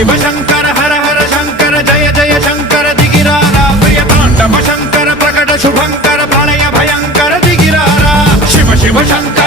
शिव शंकर हर हर शंकर जय जय शंकर दिगिरारा प्रिय तांडव शंकर प्रकट शुभंकर प्रलय भयंकर दिगिरारा शिव शिव शंकर